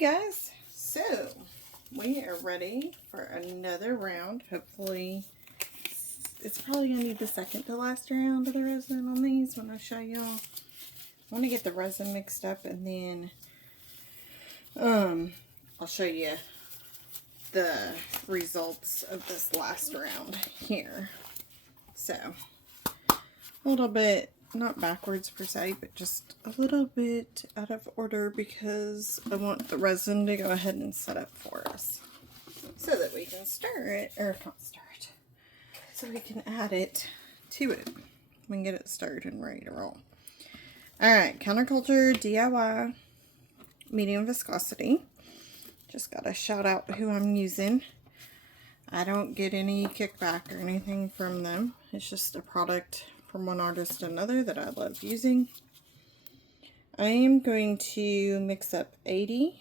Guys, so we are ready for another round. Hopefully it's probably gonna be the second to last round of the resin on these when I show y'all. I want to get the resin mixed up, and then I'll show you the results of this last round here. So a little bit, not backwards per se, but just a little bit out of order because I want the resin to go ahead and set up for us so that we can stir it, or not stir it, so we can add it to it. We can get it stirred and ready to roll. Alright, Counterculture DIY medium viscosity. Just gotta shout out who I'm using. I don't get any kickback or anything from them. It's just a product from one artist to another that I love using. I am going to mix up 80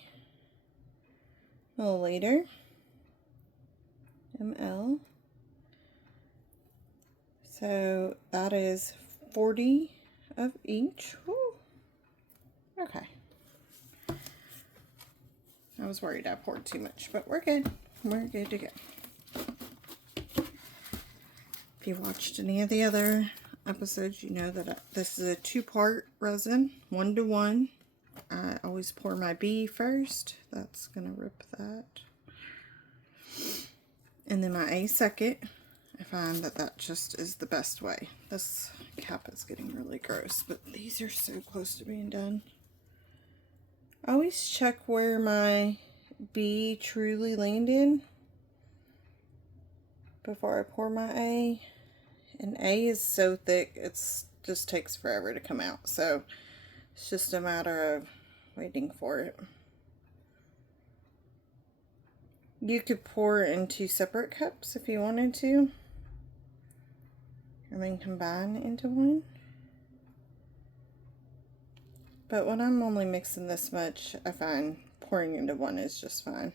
milliliter ml. So that is 40 of each. Woo. Okay. I was worried I poured too much, but we're good. We're good to go. If you watched any of the other episodes, you know that this is a two-part resin, 1-to-1. I always pour my B first. That's gonna rip that. And then my A second. I find that that just is the best way. This cap is getting really gross, but these are so close to being done. I always check where my B truly landed before I pour my A. And A is so thick, it's just takes forever to come out. So it's just a matter of waiting for it. You could pour in 2 separate cups if you wanted to, and then combine into one. But when I'm only mixing this much, I find pouring into one is just fine.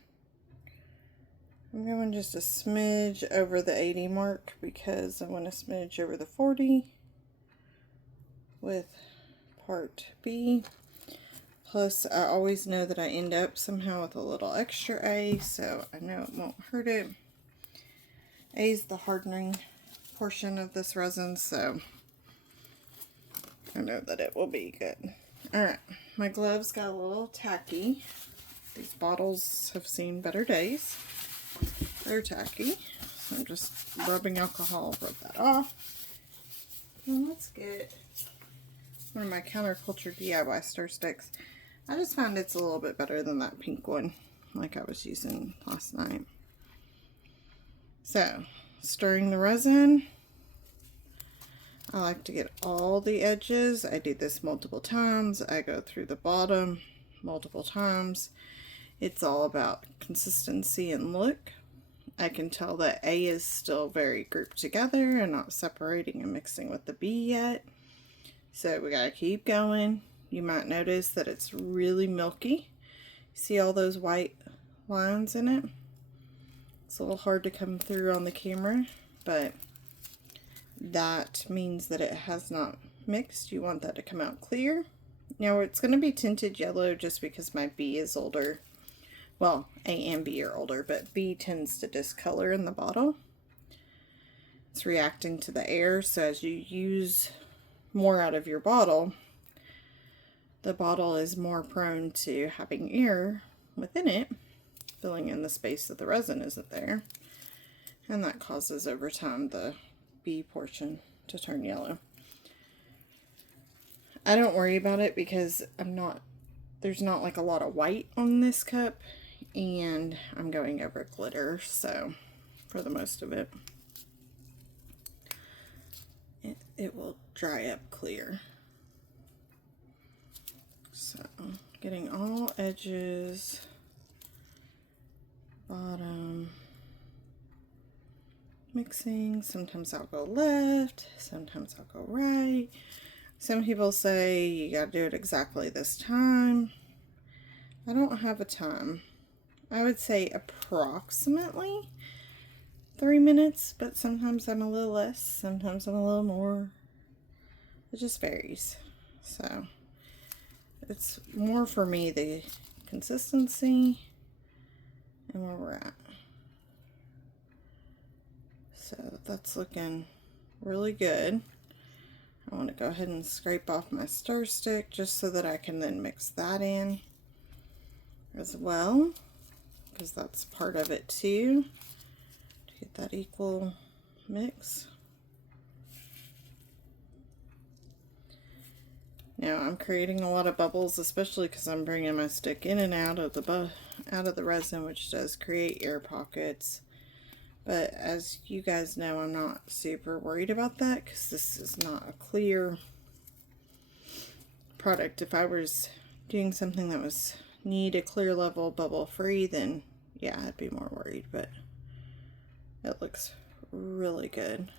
I'm going just a smidge over the 80 mark because I want a smidge over the 40 with part B. Plus, I always know that I end up somehow with a little extra A, so I know it won't hurt it. A is the hardening portion of this resin, so I know that it will be good. Alright, my gloves got a little tacky. These bottles have seen better days. They're tacky, so I'm just rubbing alcohol, rub that off. And let's get one of my Counterculture DIY stir sticks. I just found it's a little bit better than that pink one like I was using last night. So, stirring the resin. I like to get all the edges. I do this multiple times. I go through the bottom multiple times. It's all about consistency and look. I can tell that A is still very grouped together and not separating and mixing with the B yet. So we gotta keep going. You might notice that it's really milky. See all those white lines in it? It's a little hard to come through on the camera, but that means that it has not mixed. You want that to come out clear. Now it's going to be tinted yellow just because my B is older. Well, A and B are older, but B tends to discolor in the bottle. It's reacting to the air, so as you use more out of your bottle, the bottle is more prone to having air within it, filling in the space that the resin isn't there. And that causes over time the B portion to turn yellow. I don't worry about it because there's not like a lot of white on this cup, and I'm going over glitter, so for the most of it, it will dry up clear. So getting all edges, bottom, mixing. Sometimes I'll go left, sometimes I'll go right. Some people say you gotta do it exactly this time. I don't have a time. I would say approximately 3 minutes, but sometimes I'm a little less, sometimes I'm a little more. It just varies. So it's more for me the consistency and where we're at. So that's looking really good. I want to go ahead and scrape off my stir stick just so that I can then mix that in as well, because that's part of it too, to get that equal mix. Now I'm creating a lot of bubbles, especially because I'm bringing my stick in and out of the resin, which does create air pockets. But as you guys know, I'm not super worried about that because this is not a clear product. If I was doing something that was need a clear level bubble free, then yeah, I'd be more worried, but it looks really good.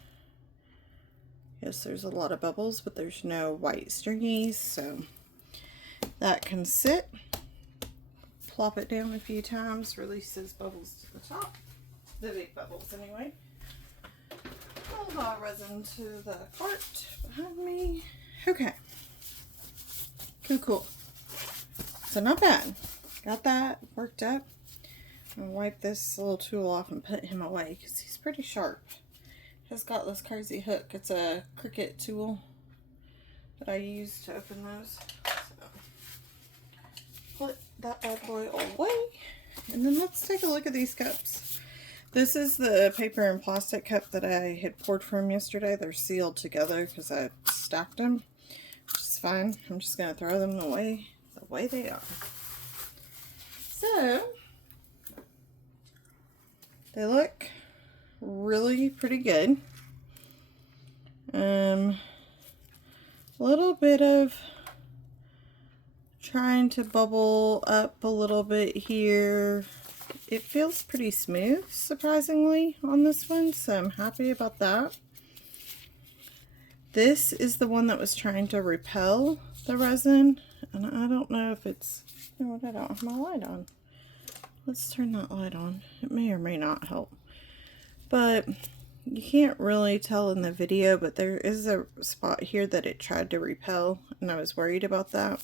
Yes, there's a lot of bubbles, but there's no white stringies, so that can sit. Plop it down a few times, release those bubbles to the top. The big bubbles anyway. All the resin to the cart behind me. Okay. Cool. So not bad. Got that worked up. I'm gonna wipe this little tool off and put him away because he's pretty sharp. He's got this crazy hook. It's a Cricut tool that I use to open those. So put that bad boy away. And then let's take a look at these cups. This is the paper and plastic cup that I had poured from yesterday. They're sealed together because I stacked them, which is fine. I'm just going to throw them away the way they are. So, they look really pretty good. A little bit of trying to bubble up a little bit here. It feels pretty smooth, surprisingly, on this one, so I'm happy about that. This is the one that was trying to repel the resin, and I don't know if it's, you know, I don't have my light on. Let's turn that light on. It may or may not help, but you can't really tell in the video, but there is a spot here that it tried to repel, and I was worried about that,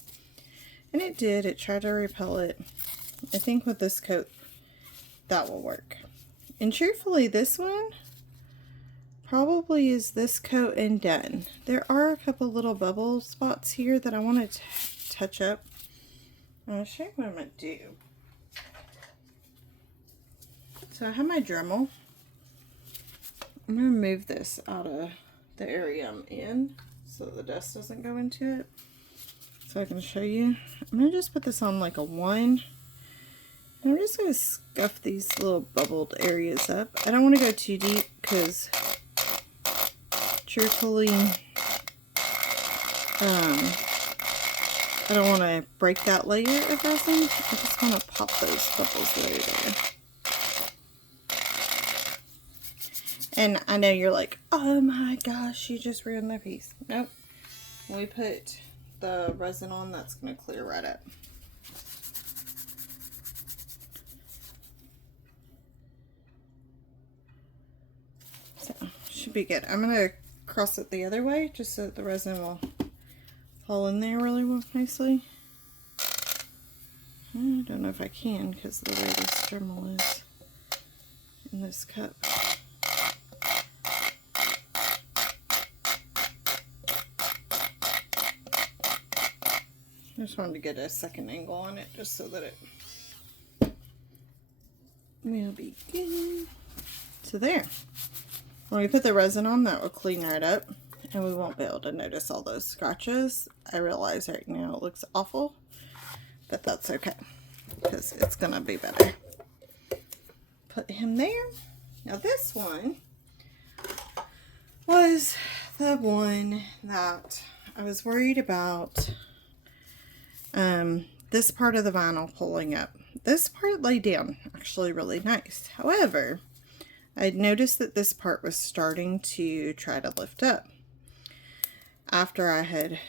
and it did. It tried to repel it. I think with this coat that will work. And truthfully, this one probably is this coat and done. There are a couple little bubble spots here that I want to touch up. I'll show you what I'm going to do. So I have my Dremel. I'm going to move this out of the area I'm in so that the dust doesn't go into it. So I can show you. I'm going to just put this on like a 1. I'm just going to scuff these little bubbled areas up. I don't want to go too deep because, truthfully, I don't want to break that layer of resin. I just want to pop those bubbles that are there. And I know you're like, oh my gosh, you just ruined my piece. Nope. When we put the resin on, that's going to clear right up. Should be good. I'm going to cross it the other way just so that the resin will fall in there really nicely. I don't know if I can because of the way this Dremel is in this cup. I just wanted to get a second angle on it just so that it will be good. So there. When we put the resin on, that will clean right up and we won't be able to notice all those scratches. I realize right now it looks awful, but that's okay because it's going to be better. Put him there. Now this one was the one that I was worried about this part of the vinyl pulling up. This part laid down actually really nice. However, I'd noticed that this part was starting to try to lift up after I had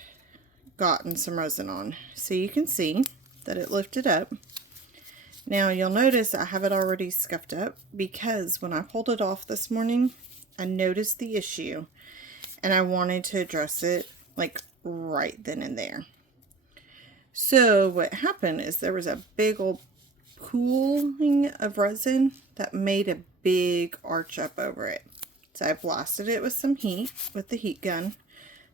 gotten some resin on. So you can see that it lifted up. Now you'll notice I have it already scuffed up because when I pulled it off this morning, I noticed the issue and I wanted to address it like right then and there. So what happened is there was a big old pooling of resin that made a big arch up over it. So I blasted it with some heat, with the heat gun,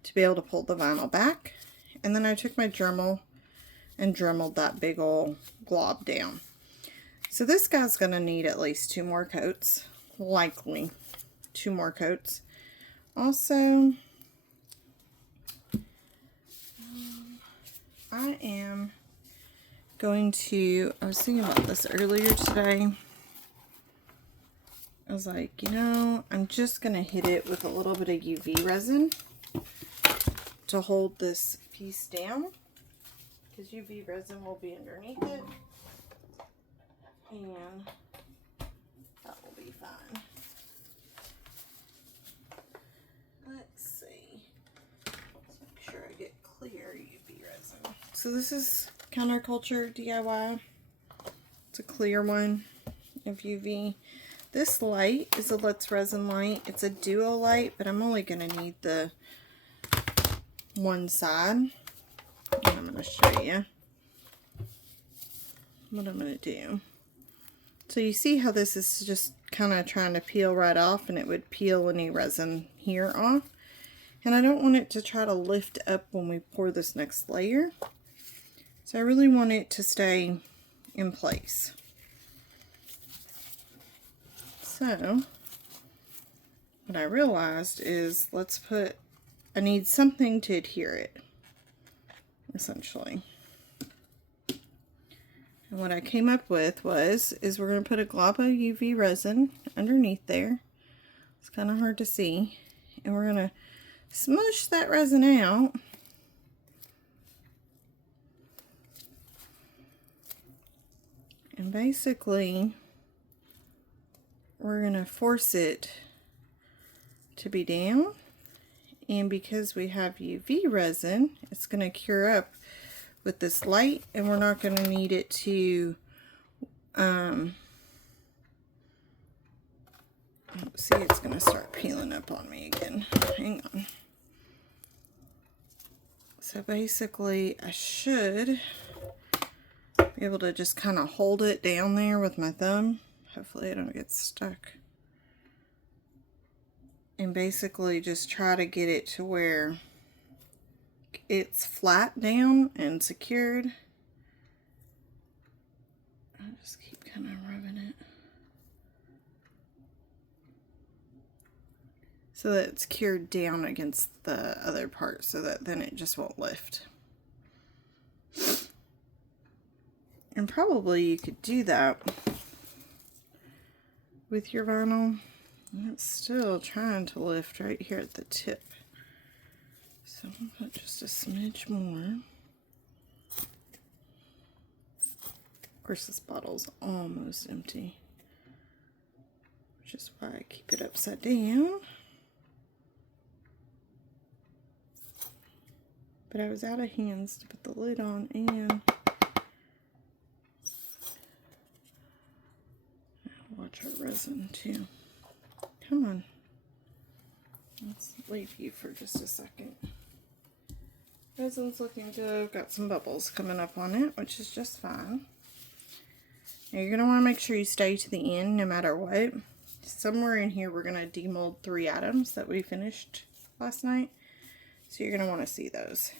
to be able to pull the vinyl back. And then I took my Dremel and dremeled that big old glob down. So this guy's going to need at least 2 more coats. Likely 2 more coats. Also, I am going to, I was thinking about this earlier today. I was like, you know, I'm just going to hit it with a little bit of UV resin to hold this piece down, because UV resin will be underneath it, and that will be fine. Let's see. Let's make sure I get clear UV resin. So this is Counterculture DIY. It's a clear one of UV. This light is a Let's Resin light. It's a duo light, but I'm only going to need the one side. And I'm going to show you what I'm going to do. So you see how this is just kind of trying to peel right off, and it would peel any resin here off. And I don't want it to try to lift up when we pour this next layer. So I really want it to stay in place. So what I realized is I need something to adhere it, essentially. And what I came up with is we're going to put a glob of UV resin underneath there. It's kind of hard to see. And we're going to smush that resin out. And basically, we're going to force it to be down. And because we have UV resin, it's going to cure up with this light, and we're not going to need it to see, it's going to start peeling up on me again. Hang on. So basically I should be able to just kind of hold it down there with my thumb. Hopefully I don't get stuck. And basically just try to get it to where it's flat down and secured. I just keep kind of rubbing it so that it's cured down against the other part, so that then it just won't lift. And probably you could do that with your vinyl. It's still trying to lift right here at the tip. So I'm going to put just a smidge more. Of course, this bottle's almost empty, which is why I keep it upside down. But I was out of hands to put the lid on, and watch our resin too. Come on. Let's leave you for just a second. Resin's looking good. Got some bubbles coming up on it, which is just fine. Now you're going to want to make sure you stay to the end no matter what. Somewhere in here we're going to demold 3 items that we finished last night. So you're going to want to see those.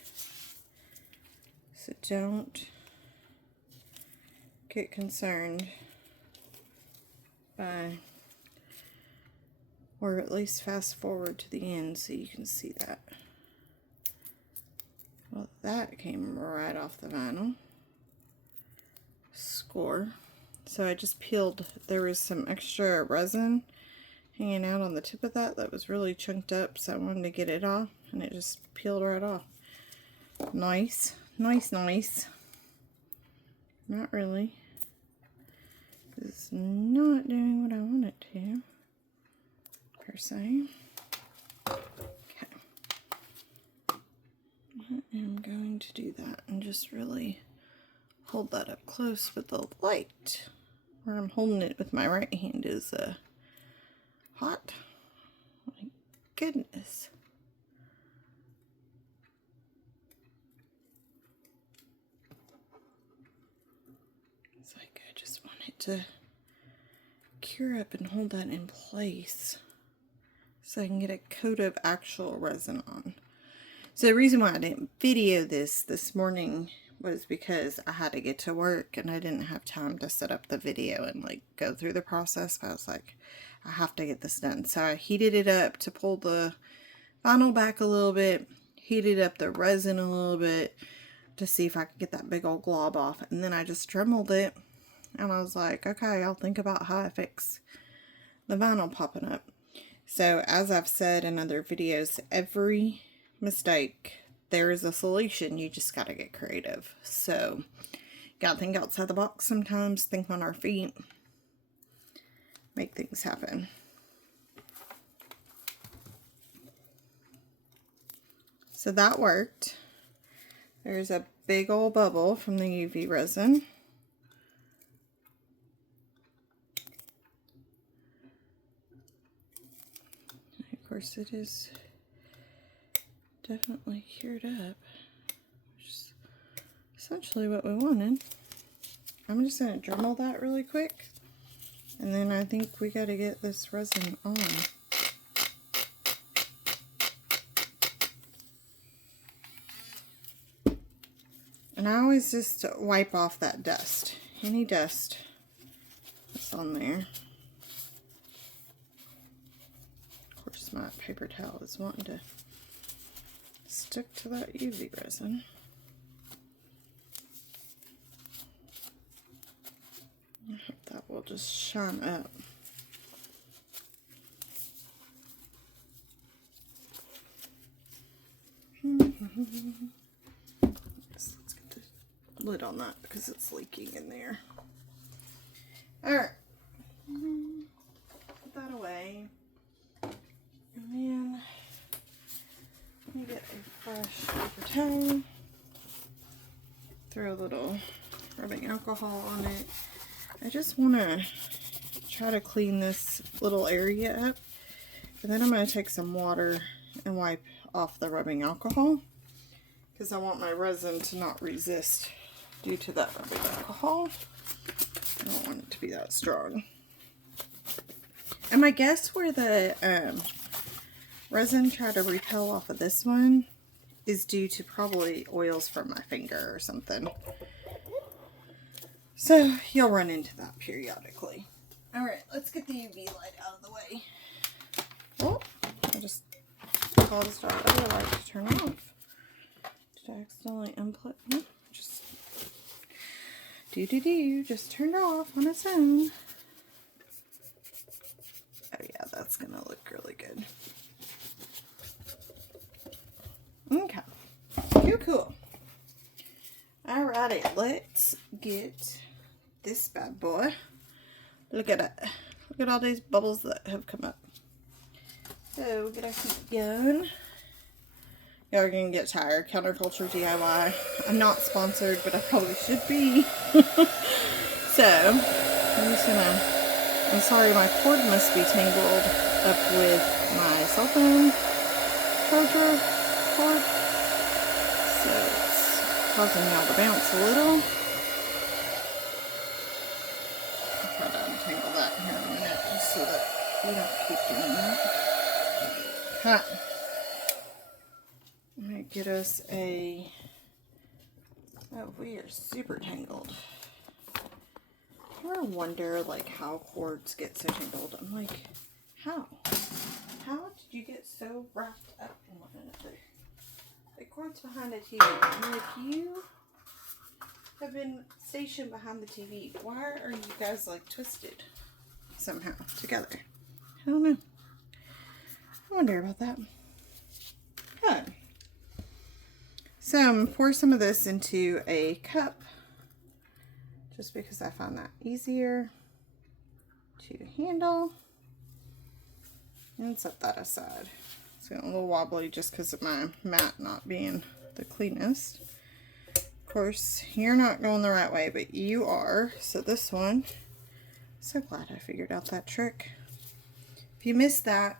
So don't get concerned by, or at least fast forward to the end so you can see that. Well, that came right off the vinyl. Score. So I just peeled, there was some extra resin hanging out on the tip of that was really chunked up, so I wanted to get it off, and it just peeled right off. Nice. Nice, nice. Not really. It's not doing what I want it to, per se. Okay. I am going to do that and just really hold that up close with the light. Where I'm holding it with my right hand is hot. My goodness. It's like I just want it to cure up and hold that in place so I can get a coat of actual resin on. So the reason why I didn't video this morning was because I had to get to work and I didn't have time to set up the video and like go through the process. But I was like, I have to get this done. So I heated it up to pull the vinyl back a little bit, heated up the resin a little bit to see if I could get that big old glob off. And then I just Dremeled it and I was like, okay, I'll think about how I fix the vinyl popping up. So as I've said in other videos, every mistake, there is a solution. You just got to get creative. So got to think outside the box sometimes, think on our feet, make things happen. So that worked. There's a big old bubble from the UV resin. Of course it is definitely cured up, which is essentially what we wanted. I'm just going to Dremel that really quick, and then I think we got to get this resin on. And I always just wipe off that dust, any dust that's on there. Of course my paper towel is wanting to stick to that UV resin. I hope that will just shine up. Let's get the lid on that because it's leaking in there. Alright. Put that away. And then let me get a fresh paper towel. Throw a little rubbing alcohol on it. I just want to try to clean this little area up. And then I'm going to take some water and wipe off the rubbing alcohol, because I want my resin to not resist due to that rubbing alcohol. I don't want it to be that strong. And my guess where the resin tried to repel off of this one is due to probably oils from my finger or something. So you'll run into that periodically. Alright, let's get the UV light out of the way. Oh, I just caused our other light to turn off. Did I accidentally unplug? No, just just turned off on its own. Oh yeah, that's gonna look really good. Okay, cool. Alrighty, let's get this bad boy. Look at it. Look at all these bubbles that have come up. So, get our heat going. Y'all are gonna get tired. Counterculture DIY. I'm not sponsored, but I probably should be. So, I'm just gonna... I'm sorry, my cord must be tangled up with my cell phone charger cord. So, it's causing y'all to bounce a little. I'll try to untangle that here in a minute, just so that we don't keep doing that. Huh. I'm going to get us a... Oh, we are super tangled. I ever wonder, like, how cords get so tangled? I'm like, how? How did you get so wrapped up in one another? The cord's behind the TV. I'm like, you have been stationed behind the TV. Why are you guys, like, twisted somehow together? I don't know. I wonder about that. Huh. So I'm going to pour some of this into a cup, just because I find that easier to handle, and set that aside. It's getting a little wobbly just because of my mat not being the cleanest. Of course, you're not going the right way, but you are. So this one, so glad I figured out that trick. If you missed that,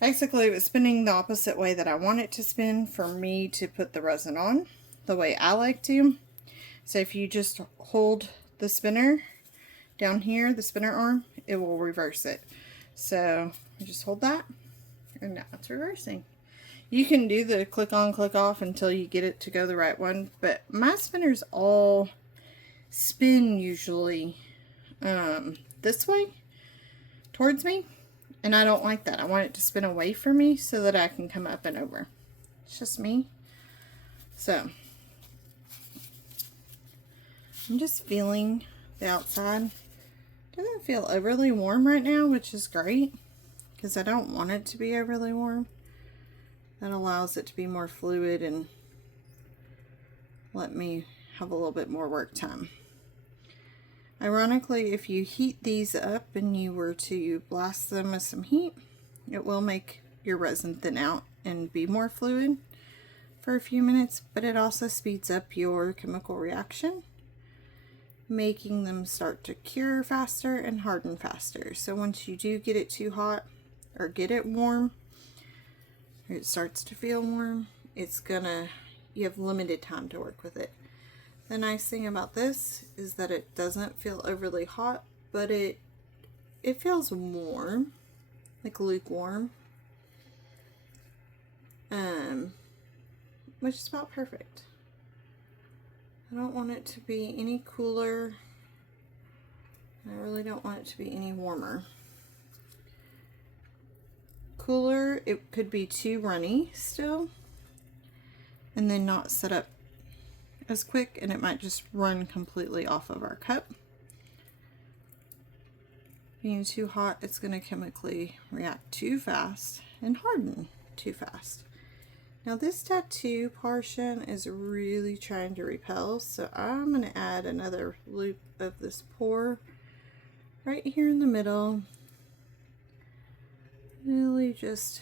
basically it was spinning the opposite way that I want it to spin for me to put the resin on, the way I like to. So if you just hold the spinner down here, the spinner arm, it will reverse it. So you just hold that, and now it's reversing. You can do the click on, click off until you get it to go the right one, but my spinners all spin usually this way towards me, and I don't like that. I want it to spin away from me so that I can come up and over. It's just me. So I'm just feeling the outside. Doesn't feel overly warm right now, which is great because I don't want it to be overly warm. That allows it to be more fluid and let me have a little bit more work time. Ironically, if you heat these up and you were to blast them with some heat, it will make your resin thin out and be more fluid for a few minutes, but it also speeds up your chemical reaction, making them start to cure faster and harden faster. So once you do get it too hot or get it warm, or it starts to feel warm, you have limited time to work with it. The nice thing about this is that it doesn't feel overly hot, but it feels warm, like lukewarm, which is about perfect. I don't want it to be any cooler. I really don't want it to be any warmer. Cooler, it could be too runny still, and then not set up as quick, and it might just run completely off of our cup. Being too hot, it's going to chemically react too fast and harden too fast. Now this tattoo portion is really trying to repel, so I'm going to add another loop of this pour right here in the middle. Really just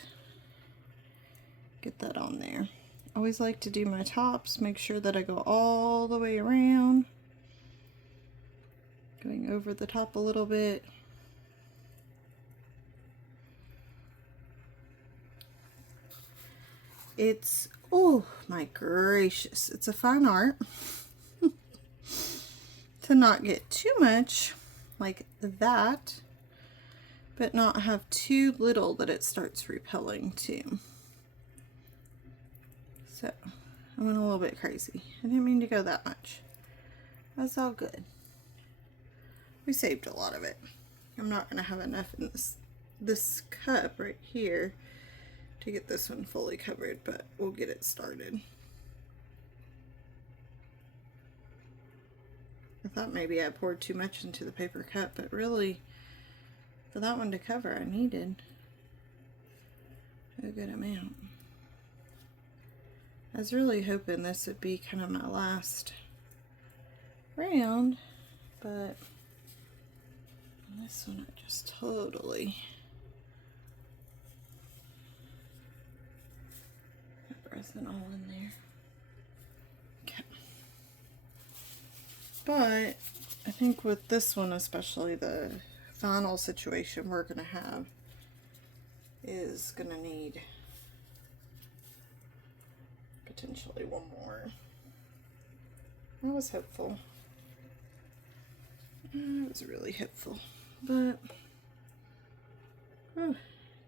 get that on there. I always like to do my tops, make sure that I go all the way around, going over the top a little bit. It's, oh my gracious, it's a fine art to not get too much like that, but not have too little that it starts repelling too. So I went a little bit crazy. I didn't mean to go that much. That's all good. We saved a lot of it. I'm not going to have enough in this cup right here to get this one fully covered, but we'll get it started. I thought maybe I poured too much into the paper cup, but really for that one to cover I needed a good amount. I was really hoping this would be kind of my last round, but this one I just totally got resin all in there. Okay. But I think with this one especially, the final situation we're going to have is going to need potentially one more. I was hopeful. I was really hopeful, but oh,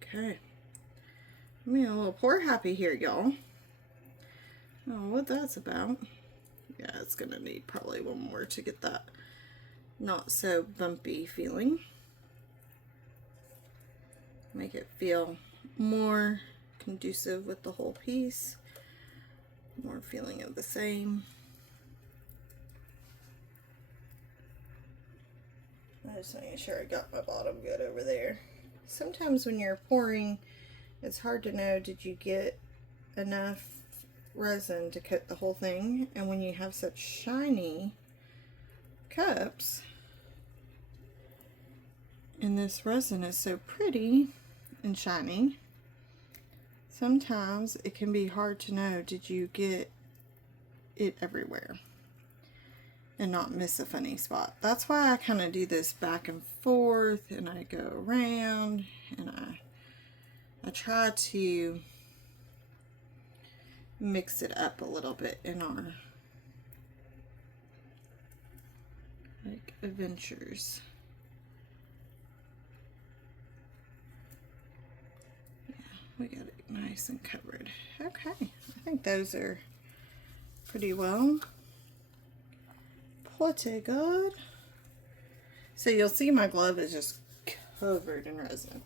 okay. I'm being a little pour happy here, y'all. I don't know what that's about. Yeah, it's gonna need probably one more to get that not so bumpy feeling. Make it feel more conducive with the whole piece. More feeling of the same. I'm just making sure I got my bottom good over there. Sometimes when you're pouring, it's hard to know, did you get enough resin to coat the whole thing? And when you have such shiny cups, and this resin is so pretty and shiny, sometimes it can be hard to know, did you get it everywhere and not miss a funny spot. That's why I kind of do this back and forth, and I go around, and I try to mix it up a little bit in our like adventures. Yeah, we got it nice and covered. Okay, I think those are pretty well. Pretty good. So you'll see my glove is just covered in resin.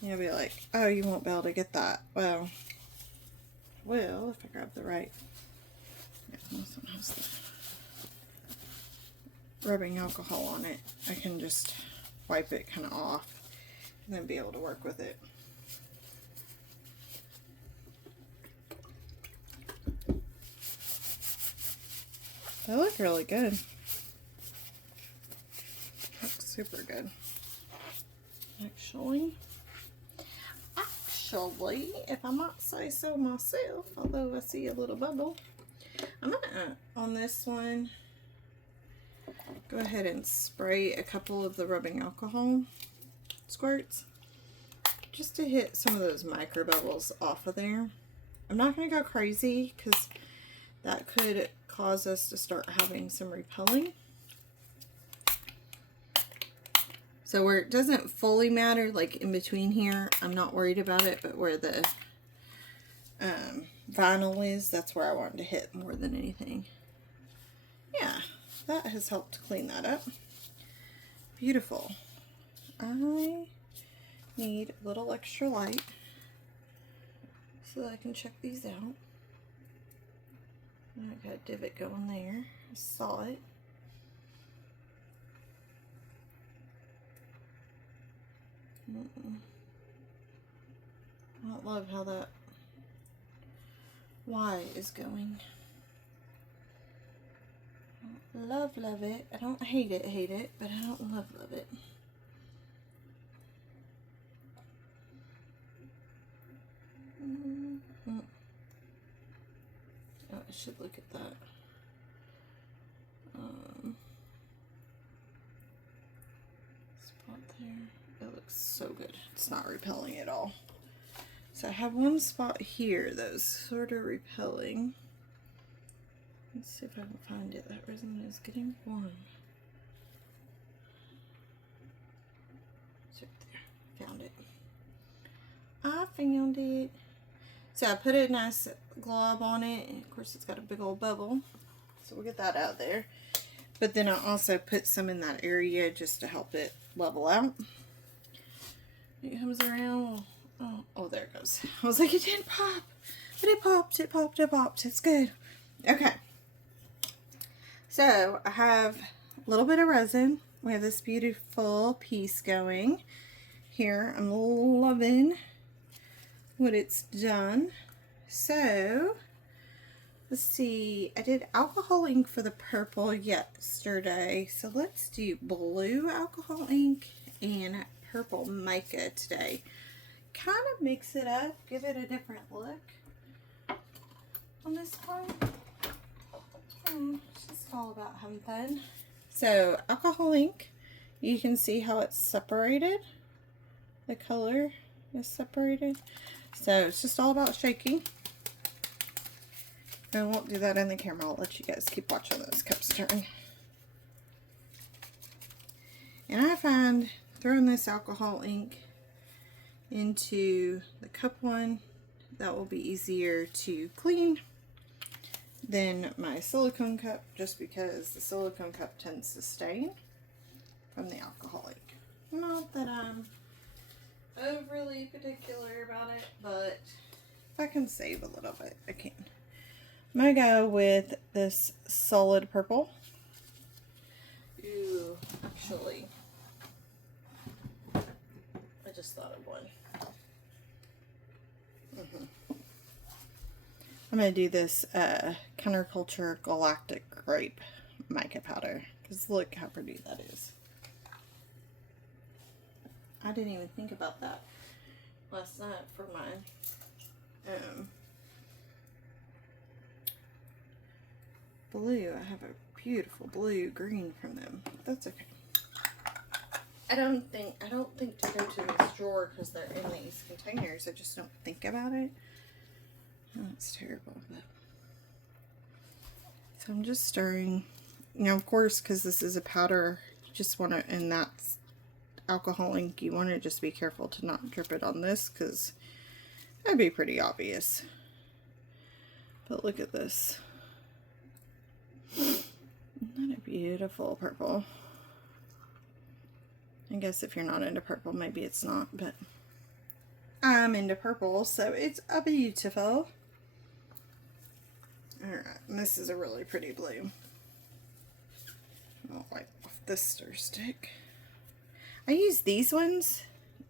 You'll be like, oh, you won't be able to get that. Well, if I grab the right. Yeah, this one has the rubbing alcohol on it. I can just wipe it kind of off and then be able to work with it. They look really good. Looks super good. Actually, if I might say so myself, although I see a little bubble, I'm gonna, on this one, go ahead and spray a couple of the rubbing alcohol squirts just to hit some of those micro bubbles off of there. I'm not gonna go crazy because that could cause us to start having some repelling. So where it doesn't fully matter, like in between here, I'm not worried about it, but where the vinyl is, that's where I want to hit more than anything. Yeah, that has helped clean that up. Beautiful. I need a little extra light so that I can check these out. I got a divot going there. I saw it. I don't love how that Y is going. I don't love it. I don't hate it, but I don't love it. Oh, I should look at that. Spot there. That looks so good. It's not repelling at all. So I have one spot here that's sort of repelling. Let's see if I can find it. That resin is getting warm. It's right there. Found it. I found it. So I put a nice glob on it, and of course it's got a big old bubble. So we'll get that out there. But then I also put some in that area just to help it level out. It comes around. Oh, there it goes. I was like, it didn't pop. But it popped, it popped, it popped. It's good. Okay. So I have a little bit of resin. We have this beautiful piece going here. I'm loving what it's done. So let's see, I did alcohol ink for the purple yesterday, so let's do blue alcohol ink and purple mica today. Kind of mix it up, give it a different look on this one. It's just all about having fun. So alcohol ink, you can see how it's separated. The color is separated. So it's just all about shaking. I won't do that in the camera. I'll let you guys keep watching those cups turn. And I find throwing this alcohol ink into the cup one, that will be easier to clean than my silicone cup, just because the silicone cup tends to stain from the alcohol ink. Not that I'm overly particular about it, but if I can save a little bit, I can. I'm going to go with this solid purple. Ooh, actually, I just thought of one. I'm going to do this Counterculture Galactic Grape mica powder, because look how pretty that is. I didn't even think about that last night for my blue. I have a beautiful blue green from them. That's okay. I don't think to go to this drawer because they're in these containers. I just don't think about it. Oh, that's terrible. But so I'm just stirring Now, of course, because this is a powder, you just want to, and that's alcohol ink, you want to just be careful to not drip it on this, because that'd be pretty obvious. But look at this. Isn't that a beautiful purple? I guess if you're not into purple, maybe it's not, but I'm into purple, so it's a beautiful. Alright, and this is a really pretty blue. I'll wipe off this stir stick. I use these ones.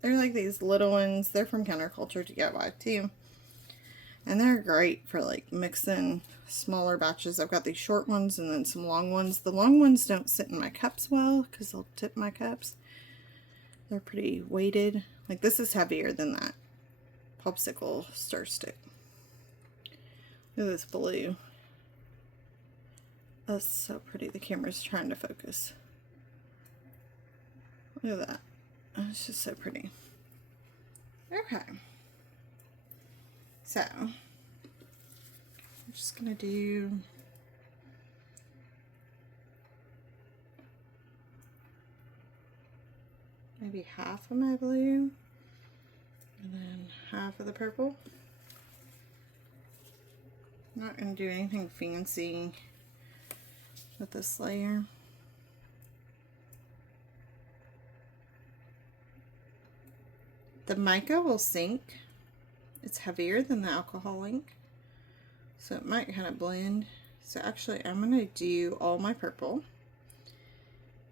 They're like these little ones. They're from Counterculture DIY too. And they're great for like mixing smaller batches. I've got these short ones and then some long ones. The long ones don't sit in my cups well because they'll tip my cups. They're pretty weighted. Like this is heavier than that popsicle stir stick. Look at this blue. That's so pretty. The camera's trying to focus. Look at that. It's just so pretty. Okay. So, I'm just going to do maybe half of my blue and then half of the purple. I'm not going to do anything fancy with this layer. The mica will sink. It's heavier than the alcohol ink, so it might kind of blend. So actually I'm going to do all my purple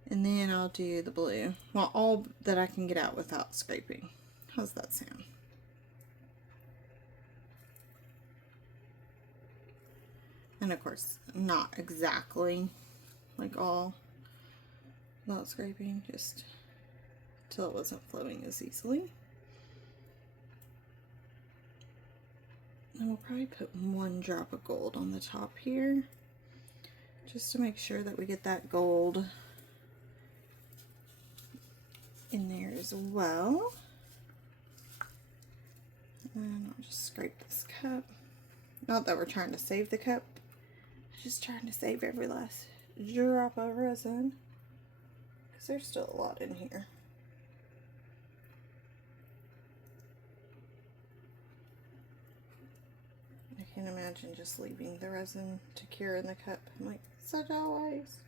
and then I'll do the blue. Well, all that I can get out without scraping. How's that sound? And of course not exactly like all without scraping, just till it wasn't flowing as easily. And we'll probably put 1 drop of gold on the top here, just to make sure that we get that gold in there as well. And I'll just scrape this cup. Not that we're trying to save the cup, just trying to save every last drop of resin, because there's still a lot in here. I can't imagine just leaving the resin to cure in the cup. I'm like, such a waste.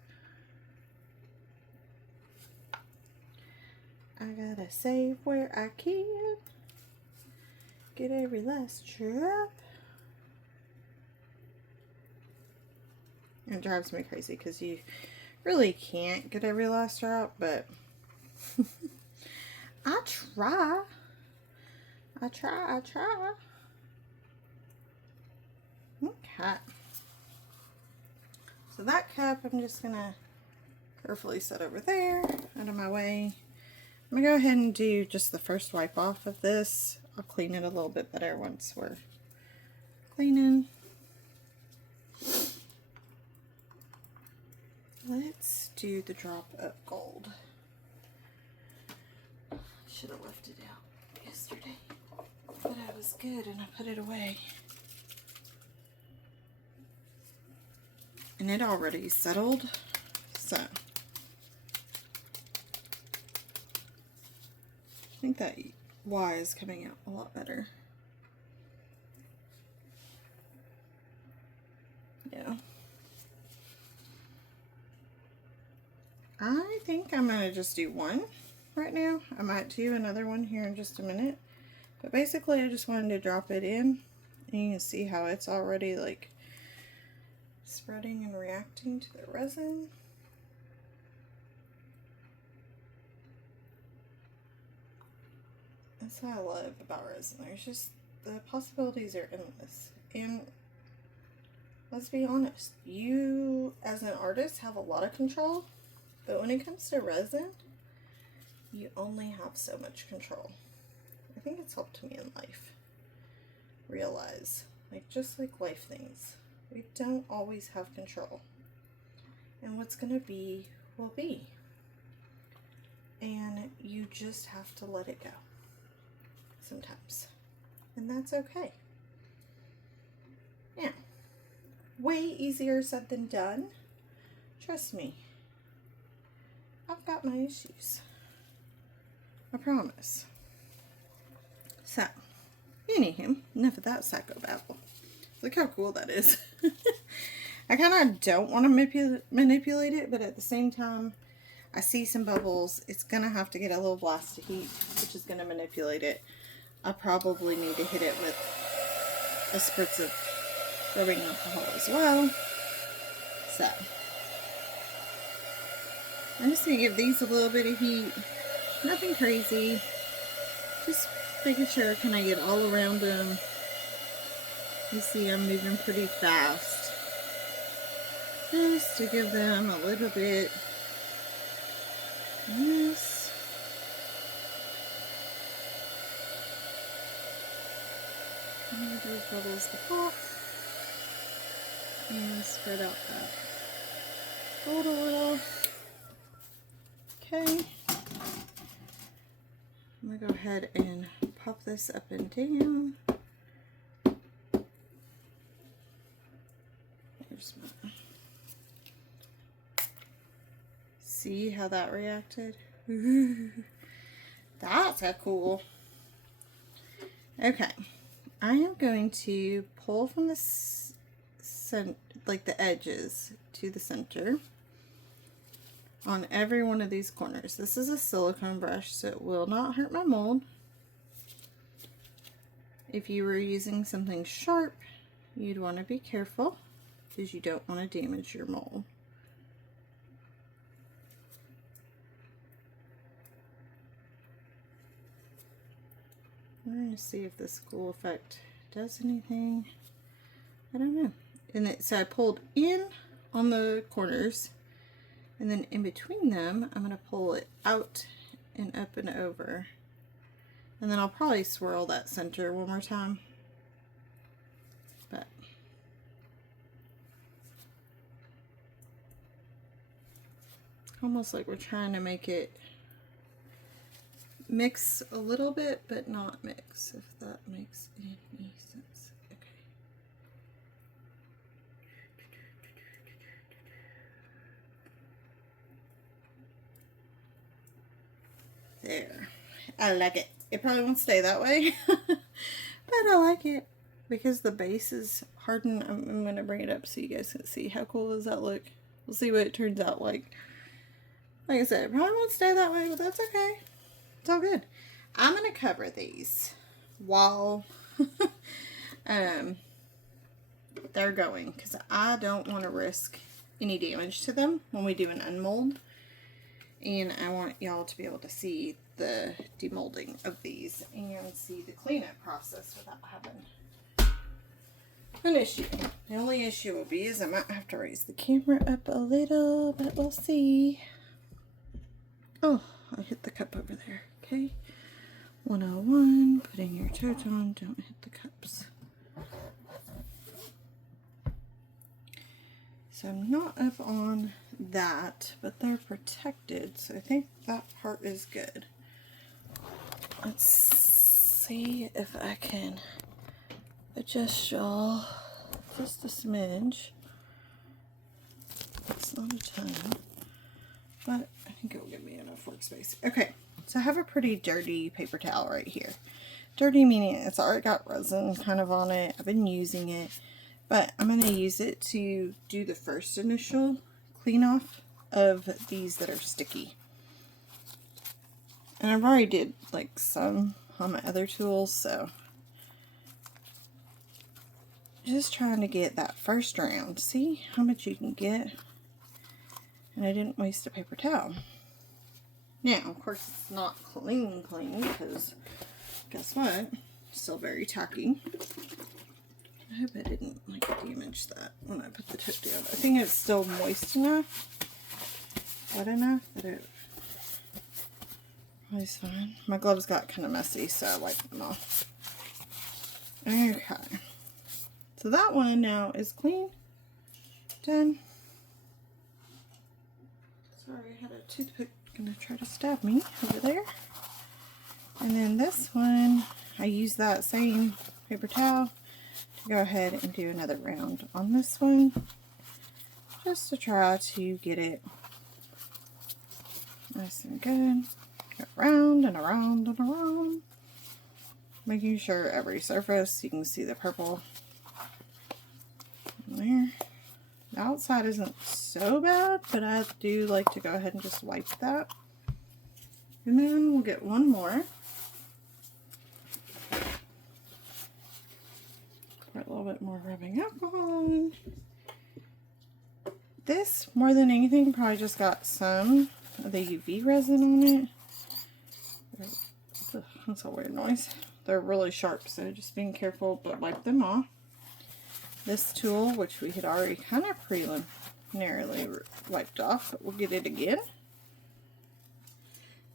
I gotta save where I can. Get every last drop. It drives me crazy because you really can't get every last drop, but I try. I try. Okay. So that cup I'm just gonna carefully set over there, out of my way. I'm gonna go ahead and do just the first wipe off of this. I'll clean it a little bit better once we're cleaning. Let's do the drop of gold. Should have left it out yesterday, but I was good and I put it away. And it already settled, so I think that Y is coming out a lot better. Yeah. I think I'm going to just do one right now. I might do another one here in just a minute. But basically I just wanted to drop it in. And you can see how it's already like spreading and reacting to the resin. That's what I love about resin. There's just, the possibilities are endless. And let's be honest, you as an artist have a lot of control, but when it comes to resin, you only have so much control. I think it's helped me in life realize, like, just like life things, we don't always have control. And what's gonna be will be. And you just have to let it go sometimes. And that's okay. Yeah. Way easier said than done. Trust me. I've got my issues. I promise. So, anywho, enough of that psychobabble. Look how cool that is. I kind of don't want to manipulate it, but at the same time, I see some bubbles. It's going to have to get a little blast of heat, which is going to manipulate it. I probably need to hit it with a spritz of rubbing alcohol as well. So, I'm just going to give these a little bit of heat. Nothing crazy. Just making sure can I get all around them. You see I'm moving pretty fast. Just to give them a little bit. Yes. And those bubbles to pop. And spread out that gold a little. Okay. I'm going to go ahead and pop this up and down. There's my... See how that reacted? That's a cool. Okay. I am going to pull from the like the edges to the center on every one of these corners. This is a silicone brush, so it will not hurt my mold. If you were using something sharp, you'd want to be careful because you don't want to damage your mold. We're going to see if this cool effect does anything. I don't know. So I pulled in on the corners, and then in between them, I'm going to pull it out and up and over. And then I'll probably swirl that center one more time. But almost like we're trying to make it mix a little bit, but not mix, if that makes any sense. Okay. There. I like it. It probably won't stay that way, but I like it because the base is hardened. I'm going to bring it up so you guys can see how cool does that look. We'll see what it turns out like. Like I said, it probably won't stay that way, but that's okay. It's all good. I'm going to cover these while they're going because I don't want to risk any damage to them when we do an unmold. And I want y'all to be able to see the demolding of these and see the cleanup process without having an issue. The only issue will be is I might have to raise the camera up a little, but we'll see. Oh, I hit the cup over there. Okay. 101, putting your tote on, don't hit the cups. So I'm not up on that, but they're protected, so I think that part is good. Let's see if I can adjust y'all just a smidge. It's not a ton, but I think it will give me enough workspace. Okay, so I have a pretty dirty paper towel right here. Dirty meaning it's already got resin kind of on it. I've been using it, but I'm going to use it to do the first initial clean off of these that are sticky. And I've already did like some on my other tools, so just trying to get that first round. See how much you can get. And I didn't waste a paper towel. Now, of course, it's not clean because guess what? Still very tacky. I hope I didn't like damage that when I put the tip down. I think it's still moist enough, wet enough that it was fine. My gloves got kind of messy, so I wiped them off. Okay, so that one now is clean, done. Sorry, I had a toothpick gonna try to stab me over there. And then this one, I use that same paper towel to go ahead and do another round on this one, just to try to get it nice and good. Go around and around and around, making sure every surface you can see the purple in there. The outside isn't so bad, but I do like to go ahead and just wipe that. And then we'll get one more. Pour a little bit more rubbing alcohol on. This, more than anything, probably just got some of the UV resin on it. Ugh, that's a weird noise. They're really sharp, so just being careful, but wipe them off. This tool, which we had already kind of preliminarily wiped off, but we'll get it again.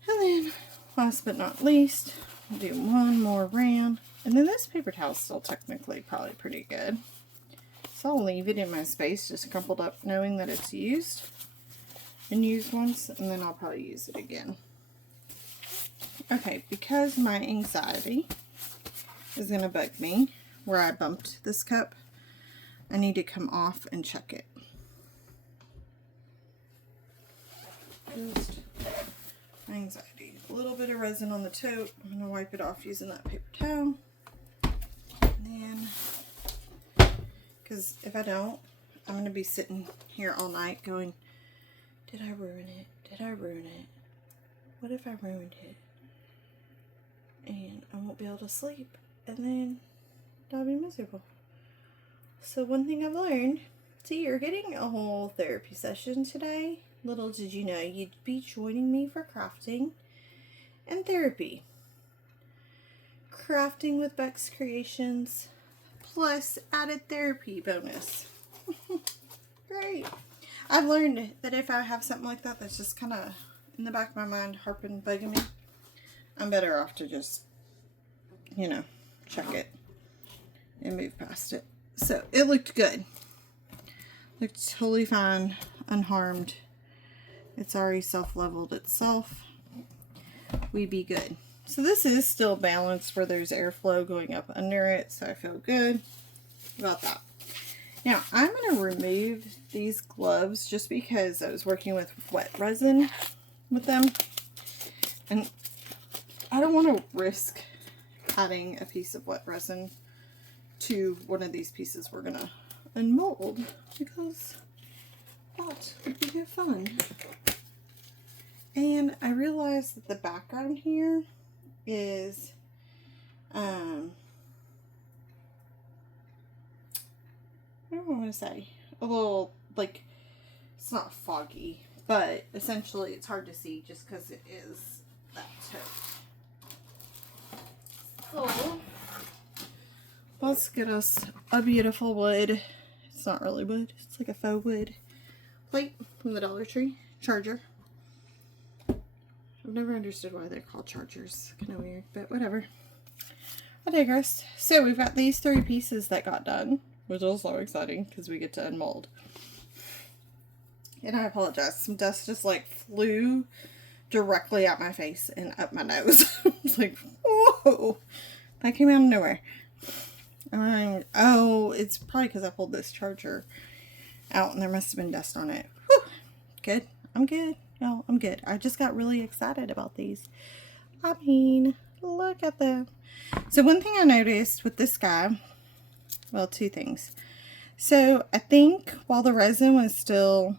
And then, last but not least, we'll do one more round. And then this paper towel is still technically probably pretty good. So I'll leave it in my space, just crumpled up, knowing that it's used. And used once, and then I'll probably use it again. Okay, because my anxiety is going to bug me where I bumped this cup, I need to come off and check it. Just my anxiety. A little bit of resin on the tote. I'm going to wipe it off using that paper towel. And then, because if I don't, I'm going to be sitting here all night going, did I ruin it? Did I ruin it? What if I ruined it? And I won't be able to sleep. And then I'll be miserable. So one thing I've learned, see, you're getting a whole therapy session today. Little did you know you'd be joining me for crafting and therapy. Crafting with Beck's Creations plus added therapy bonus. Great. I've learned that if I have something like that that's just kind of in the back of my mind, harping, bugging me, I'm better off to just, you know, check it and move past it. So it looked good. Looked totally fine, unharmed. It's already self-leveled itself. We be good. So this is still balanced where there's airflow going up under it, so I feel good about that. Now I'm going to remove these gloves just because I was working with wet resin with them, and I don't want to risk adding a piece of wet resin to one of these pieces we're going to unmold, because that would be no fun. And I realized that the background here is what do I want to say? A little, like, it's not foggy, but essentially it's hard to see just because it is that tote. So let's get us a beautiful wood. It's not really wood, it's like a faux wood plate from the Dollar Tree. Charger. I've never understood why they're called chargers. Kind of weird, but whatever. I digress. So we've got these 3 pieces that got done, which is so exciting because we get to unmold. And I apologize. Some dust just like flew directly at my face and up my nose. It's like, whoa! That came out of nowhere. Oh, it's probably because I pulled this charger out and there must have been dust on it. Whew. Good. I'm good. No, I'm good. I just got really excited about these. I mean, look at them. So one thing I noticed with this guy, well, 2 things. So I think while the resin was still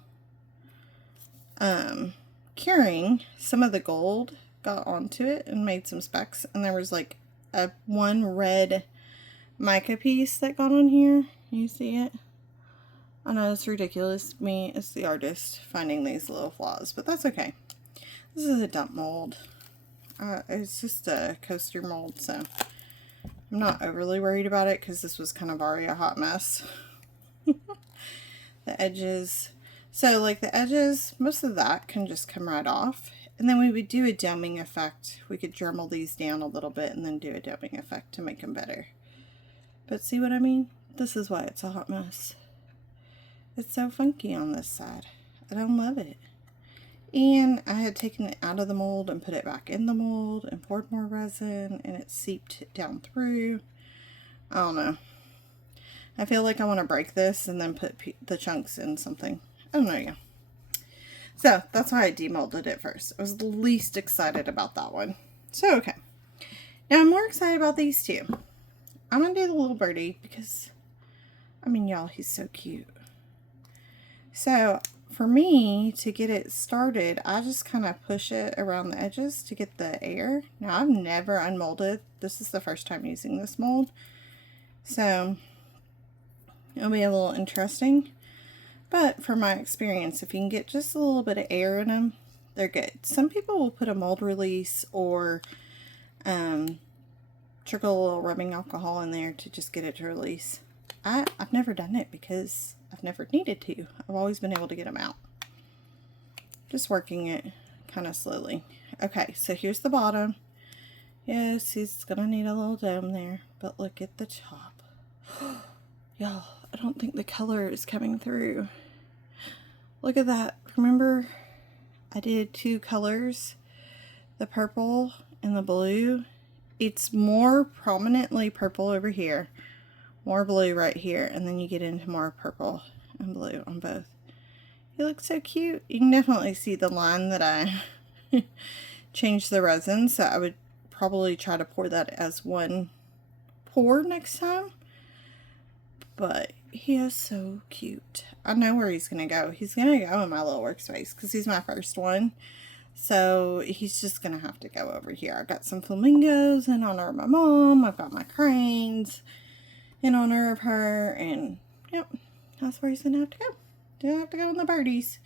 curing, some of the gold got onto it and made some specks, and there was like a one red mica piece that got on here. You see it? I know it's ridiculous. Me as the artist finding these little flaws, but that's okay. This is a dump mold. It's just a coaster mold, so I'm not overly worried about it because this was kind of already a hot mess. The edges. So like the edges, most of that can just come right off. And then we would do a doming effect. We could Dremel these down a little bit and then do a doming effect to make them better. But see what I mean? This is why it's a hot mess. It's so funky on this side. I don't love it. And I had taken it out of the mold and put it back in the mold and poured more resin and it seeped down through. I don't know. I feel like I want to break this and then put the chunks in something I don't know, yeah. So that's why I demolded it first. I was the least excited about that one. So, okay. Now I'm more excited about these two. I'm going to do the little birdie because, I mean, y'all, he's so cute. So, for me, to get it started, I just kind of push it around the edges to get the air. Now, I've never unmolded. This is the first time using this mold. So, it'll be a little interesting. But, from my experience, if you can get just a little bit of air in them, they're good. Some people will put a mold release or trickle a little rubbing alcohol in there to just get it to release. I've never done it because I've never needed to. I've always been able to get them out. Just working it kind of slowly. Okay, so here's the bottom. Yes, he's gonna need a little dome there, but look at the top. Y'all, I don't think the color is coming through. Look at that. Remember, I did two colors, the purple and the blue. It's more prominently purple over here, more blue right here, and then you get into more purple and blue on both. He looks so cute. You can definitely see the line that I changed the resin, so I would probably try to pour that as one pour next time. But he is so cute. I know where he's gonna go. He's gonna go in my little workspace because he's my first one. So he's just gonna have to go over here. I've got some flamingos in honor of my mom. I've got my cranes in honor of her, and yep, that's where he's gonna have to go. He'll have to go in the birdies.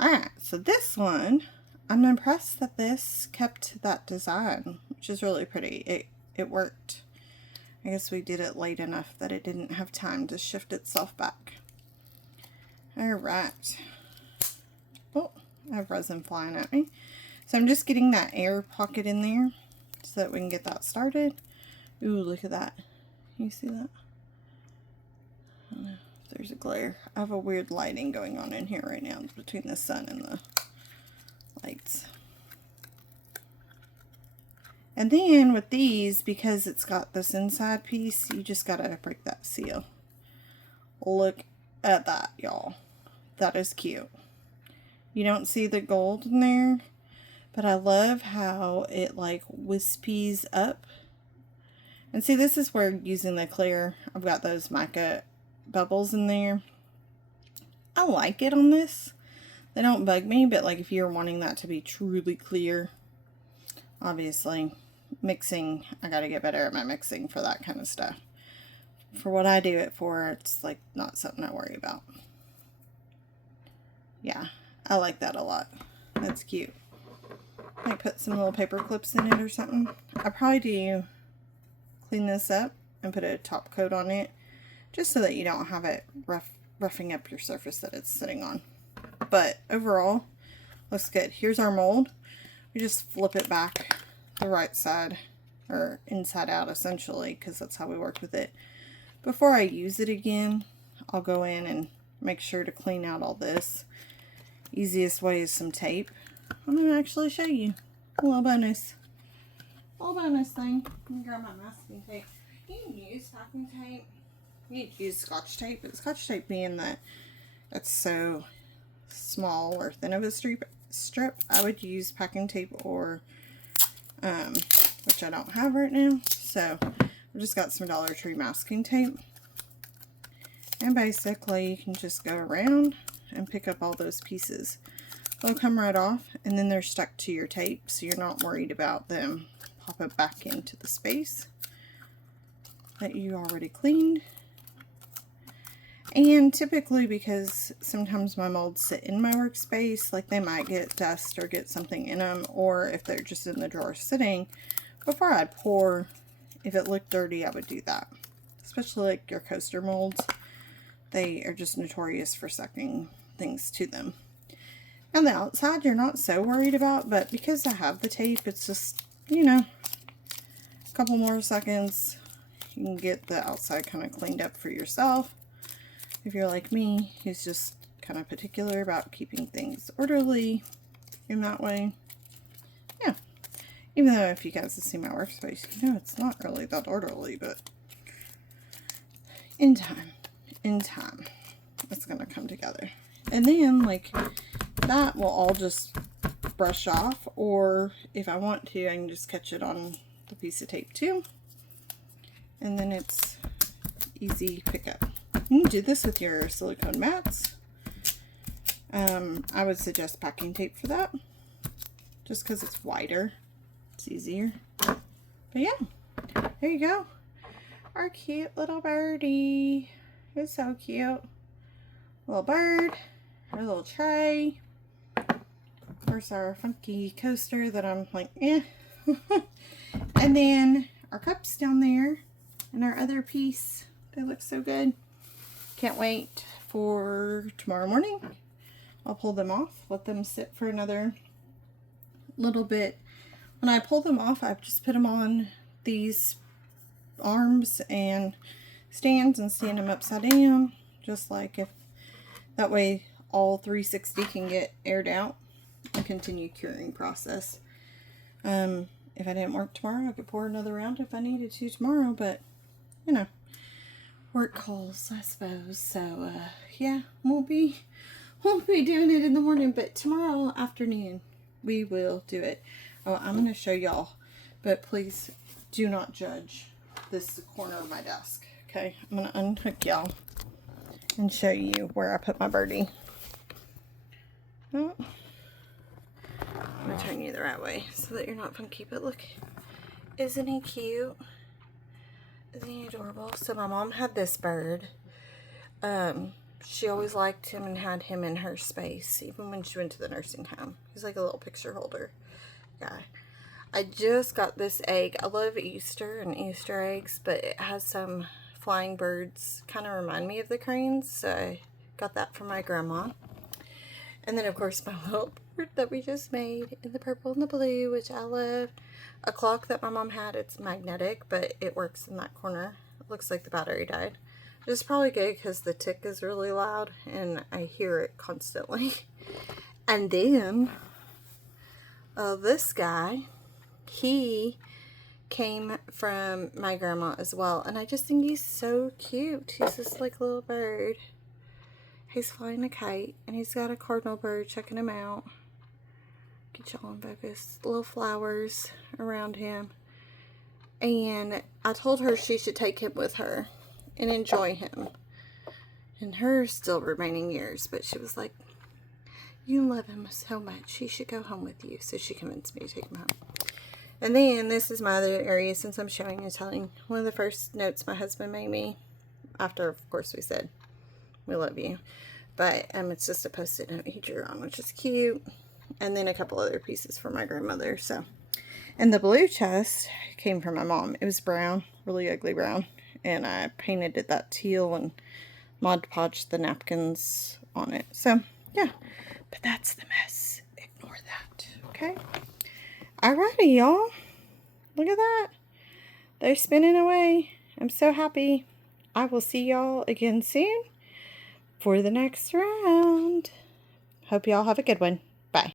Alright, so this one, I'm impressed that this kept that design, which is really pretty. It worked. I guess we did it late enough that it didn't have time to shift itself back. Alright. Oh, I have resin flying at me. So I'm just getting that air pocket in there so that we can get that started. Ooh, look at that. You see that? I don't know if there's a glare. I have a weird lighting going on in here right now between the sun and the lights. And then with these, because it's got this inside piece, you just gotta break that seal. Look at that, y'all. That is cute. You don't see the gold in there, but I love how it like wispies up. And see, this is where using the clear, I've got those mica bubbles in there. I like it on this. They don't bug me, but like if you're wanting that to be truly clear, obviously mixing, I gotta get better at my mixing for that kind of stuff. For what I do it for, it's like not something I worry about. Yeah, I like that a lot. That's cute. I put some little paper clips in it or something. I probably do clean this up and put a top coat on it, just so that you don't have it roughing up your surface that it's sitting on. But overall, looks good. Here's our mold. We just flip it back the right side, or inside out essentially, because that's how we work with it. Before I use it again, I'll go in and make sure to clean out all this. Easiest way is some tape. I'm going to actually show you a little bonus. A little bonus thing. Let me grab my masking tape. You can use packing tape. You need to use Scotch tape, but Scotch tape being that it's so small or thin of a strip, I would use packing tape or which I don't have right now. So I just got some Dollar Tree masking tape, and basically you can just go around and pick up all those pieces. They'll come right off, and then they're stuck to your tape, so you're not worried about them popping back into the space that you already cleaned. And typically, because sometimes my molds sit in my workspace, like they might get dust or get something in them, or if they're just in the drawer sitting, before I'd pour, if it looked dirty, I would do that. Especially like your coaster molds. They are just notorious for sucking things to them. On the outside, you're not so worried about, but because I have the tape, it's just, you know, a couple more seconds, you can get the outside kind of cleaned up for yourself. If you're like me, who's just kind of particular about keeping things orderly in that way. Yeah. Even though if you guys have seen my workspace, you know it's not really that orderly, but in time, it's going to come together. And then, like, that will all just brush off, or if I want to, I can just catch it on the piece of tape too. And then it's easy pickup. You can do this with your silicone mats. I would suggest packing tape for that, just because it's wider. It's easier. But yeah, there you go. Our cute little birdie. It's so cute. Little bird. Our little tray. Of course, our funky coaster that I'm like, eh. And then our cups down there. And our other piece. They look so good. Can't wait for tomorrow morning. I'll pull them off. Let them sit for another little bit. When I pull them off, I've just put them on these arms and stands and stand them upside down. Just like if that way all 360 can get aired out and continue curing process. If I didn't work tomorrow, I could pour another round if I needed to tomorrow, but you know, work calls, I suppose. So yeah, won't be doing it in the morning, but tomorrow afternoon we will do it. Oh, I'm going to show y'all, but please do not judge this corner of my desk. Okay, I'm going to unhook y'all and show you where I put my birdie. Oh, I'm going to turn you the right way so that you're not funky, but look, isn't he cute? Isn't he adorable? So my mom had this bird. She always liked him and had him in her space, even when she went to the nursing home. He's like a little picture holder guy. I just got this egg. I love Easter and Easter eggs, but it has some flying birds, kind of remind me of the cranes, so I got that from my grandma. And then of course my little bird that we just made in the purple and the blue, which I love. A clock that my mom had, it's magnetic, but it works in that corner. It looks like the battery died. It's probably good because the tick is really loud and I hear it constantly. And then this guy, he came from my grandma as well, and I just think he's so cute. He's this like little bird. He's flying a kite and he's got a cardinal bird checking him out. Get y'all in focus. Little flowers around him. And I told her she should take him with her and enjoy him in her still remaining years, but she was like, you love him so much, he should go home with you. So she convinced me to take him home. And then this is my other area, since I'm showing and telling. One of the first notes my husband made me after, of course, we said we love you, but it's just a post-it note he drew on, which is cute. And then a couple other pieces for my grandmother. So, and the blue chest came from my mom. It was brown, really ugly brown, and I painted it that teal and Mod Podged the napkins on it. So yeah, but that's the mess. Ignore that. Okay. Alrighty, y'all. Look at that. They're spinning away. I'm so happy. I will see y'all again soon for the next round. Hope y'all have a good one.